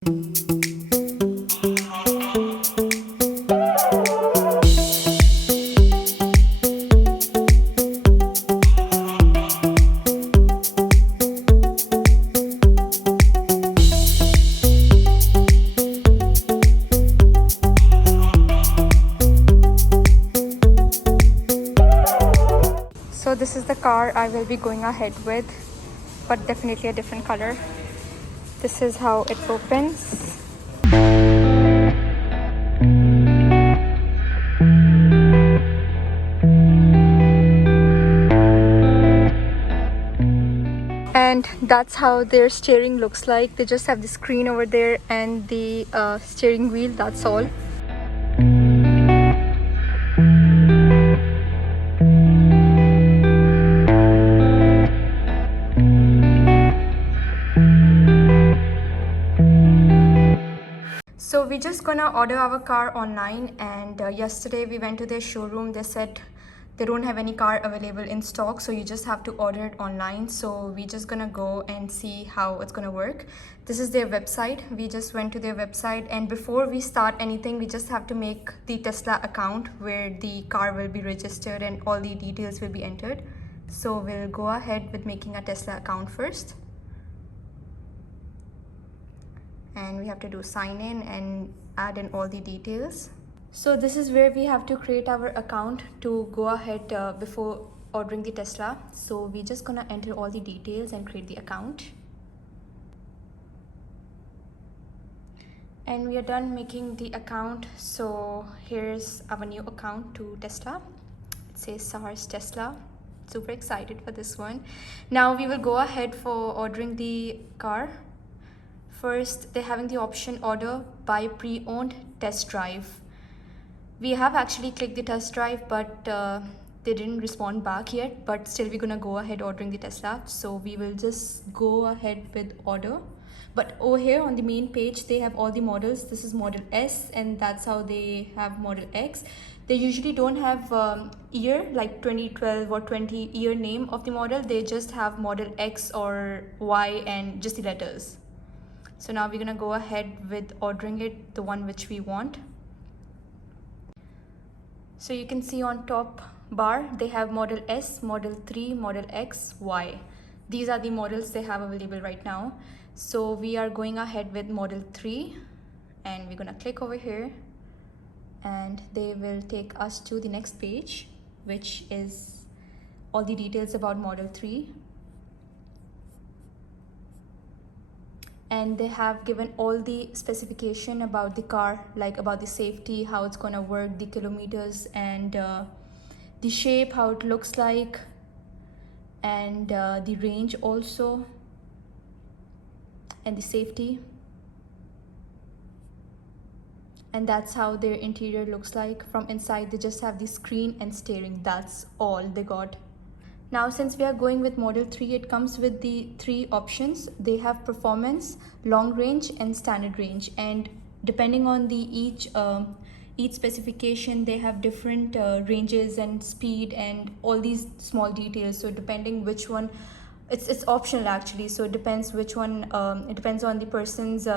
So this is the car I will be going ahead with, but definitely a different color. This is how it opens. And that's how their steering looks like. They just have the screen over there and the steering wheel, that's all. So we're just gonna order our car online, and yesterday we went to their showroom. They said they don't have any car available in stock, so you just have to order it online. So we're just gonna go and see how it's gonna work. This is their website. We just went to their website, and before we start anything, we just have to make the Tesla account where the car will be registered and all the details will be entered. So we'll go ahead with making a Tesla account first. And we have to do sign in and add in all the details. So this is where we have to create our account to go ahead before ordering the Tesla. So we're just gonna enter all the details and create the account. And we are done making the account. So here's our new account to Tesla. It says Sahar's Tesla. Super excited for this one. Now we will go ahead for ordering the car. First, they're having the option order by pre-owned test drive. We have actually clicked the test drive, but they didn't respond back yet, but still we're gonna go ahead ordering the Tesla. So we will just go ahead with order. But over here on the main page, they have all the models. This is model S, and that's how they have model X. They usually don't have year, like 2012 or 20 year name of the model. They just have model X or Y and just the letters. So now we're gonna go ahead with ordering it, the one which we want. So you can see on top bar, they have model S, model 3, model X, Y. These are the models they have available right now. So we are going ahead with model 3, and we're gonna click over here, and they will take us to the next page, which is all the details about model 3. And they have given all the specification about the car, like about the safety, how it's gonna work, the kilometers, and the shape, how it looks like, and the range also, and the safety. And that's how their interior looks like. From inside, they just have the screen and steering. That's all they got. Now, since we are going with model 3, it comes with the 3 options. They have performance, long range, and standard range. And depending on the each specification, they have different ranges and speed and all these small details. So depending which one, it's optional actually. So it depends which one. It depends on the person's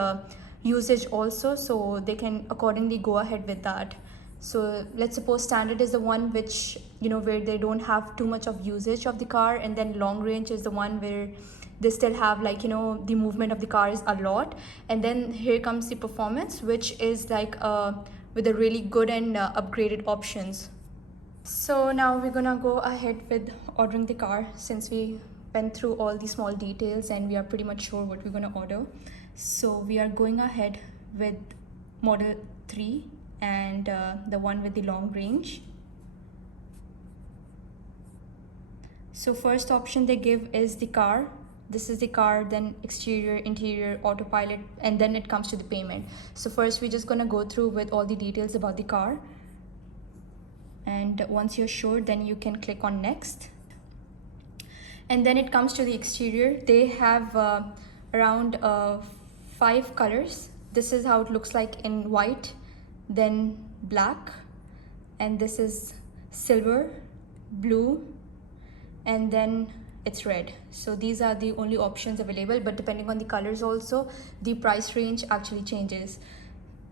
usage also. So they can accordingly go ahead with that. So let's suppose standard is the one which, where they don't have too much of usage of the car, and then long range is the one where they still have the movement of the car is a lot. And then here comes the performance, which is like with a really good and upgraded options. So now we're gonna go ahead with ordering the car, since we went through all the small details and we are pretty much sure what we're gonna order. So we are going ahead with model 3 and the one with the long range. So first option they give is the car. This is the car, then exterior, interior, autopilot, and then it comes to the payment. So first we're just gonna go through with all the details about the car, and once you're sure, then you can click on next. And then it comes to the exterior. They have around 5 colors. This is how it looks like in white, then black, and this is silver, blue, and then it's red. So these are the only options available, but depending on the colors also, the price range actually changes.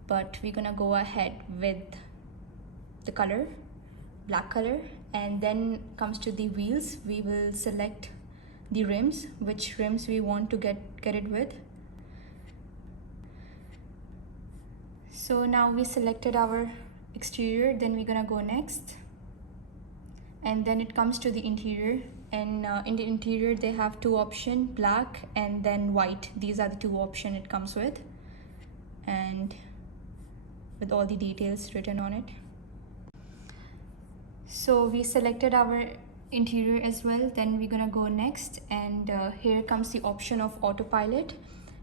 But we're gonna go ahead with the color, black color, and then comes to the wheels. We will select the rims, which rims we want to get it with. So now we selected our exterior, then we're gonna go next, and then it comes to the interior. And in the interior they have two options, black and then white. These are the two options it comes with, and with all the details written on it. So we selected our interior as well, then we're gonna go next, and here comes the option of autopilot,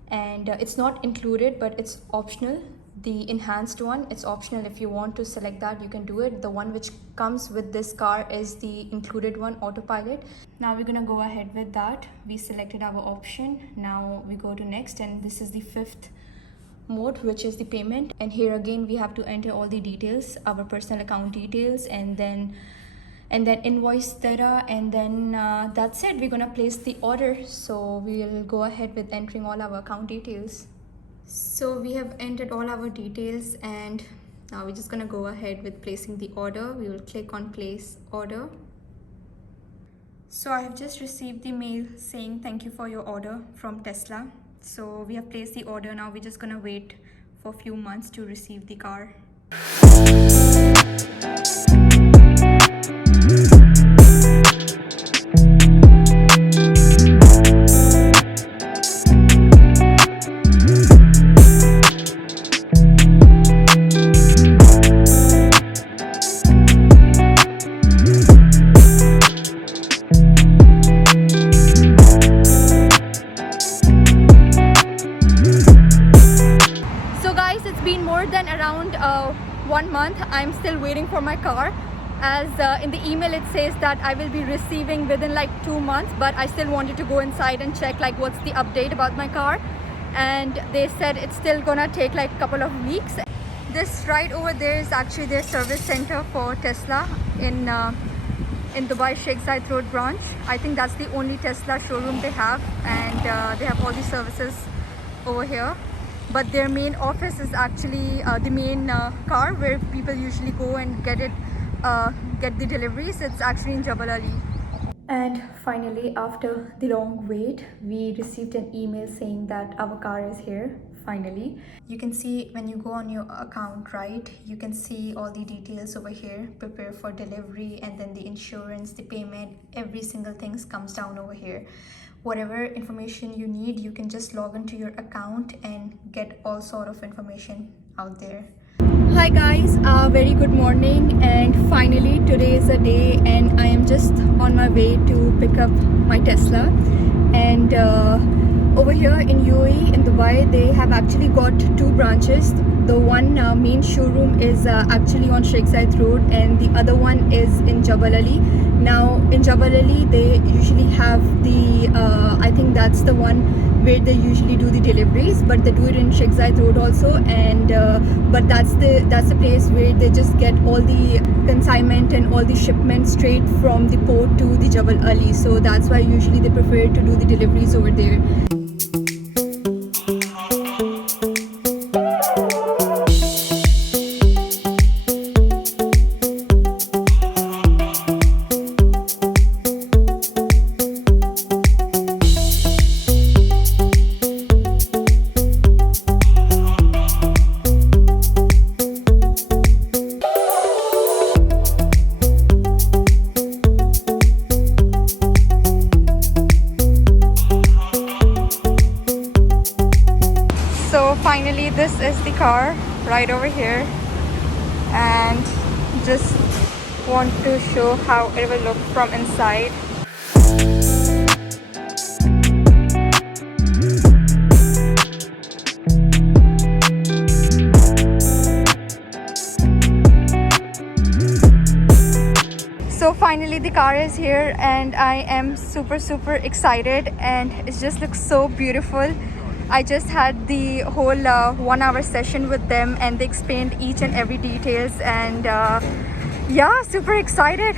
and it's not included but it's optional. The enhanced one, it's optional. If you want to select that, you can do it. The one which comes with this car is the included one, autopilot. Now we're gonna go ahead with that. We selected our option. Now we go to next, and this is the fifth mode, which is the payment. And here again we have to enter all the details, our personal account details, and then invoice data, and then that's it. We're gonna place the order. So we'll go ahead with entering all our account details. So we have entered all our details, and now we're just gonna go ahead with placing the order. We will click on place order. So I have just received the mail saying thank you for your order from Tesla. So we have placed the order. Now we're just gonna wait for a few months to receive the car. Around 1 month I'm still waiting for my car, as in the email it says that I will be receiving within like 2 months, but I still wanted to go inside and check like what's the update about my car, and they said it's still gonna take like a couple of weeks. This right over there is actually their service center for Tesla in Dubai Sheikh Zayed Road branch. I think that's the only Tesla showroom they have, and they have all the services over here. But their main office is actually the main car where people usually go and get the deliveries. It's actually in Jabal Ali. And finally, after the long wait, we received an email saying that our car is here finally. You can see when you go on your account, right, you can see all the details over here, prepare for delivery, and then the insurance, the payment, every single thing comes down over here. Whatever information you need, you can just log into your account and get all sort of information out there. Hi guys, very good morning, and finally today is a day and I am just on my way to pick up my Tesla. And over here in UAE, in Dubai, they have actually got two branches. The one main showroom is actually on Sheikh Zayed Road, and the other one is in Jabal Ali. Now in Jabal Ali they usually have the I think that's the one where they usually do the deliveries, but they do it in Sheikh Zayed Road also, and but that's the place where they just get all the consignment and all the shipments straight from the port to the Jabal Ali. So that's why usually they prefer to do the deliveries over there. Finally, this is the car right over here, and just want to show how it will look from inside. So finally the car is here, and I am super excited, and it just looks so beautiful. I just had the whole 1 hour session with them, and they explained each and every details, and yeah, super excited.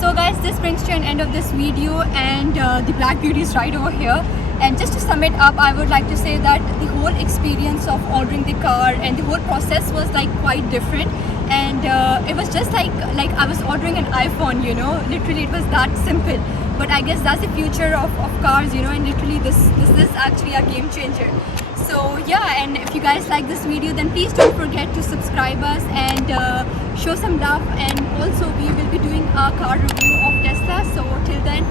So guys, this brings to an end of this video, and the Black Beauty is right over here. And just to sum it up, I would like to say that the whole experience of ordering the car and the whole process was like quite different, and it was just like I was ordering an iPhone, you know, literally it was that simple. But I guess that's the future of cars, you know, and literally this is actually a game changer. So yeah, and if you guys like this video, then please don't forget to subscribe us and show some love. And also we will be doing a car review of Tesla. So till then,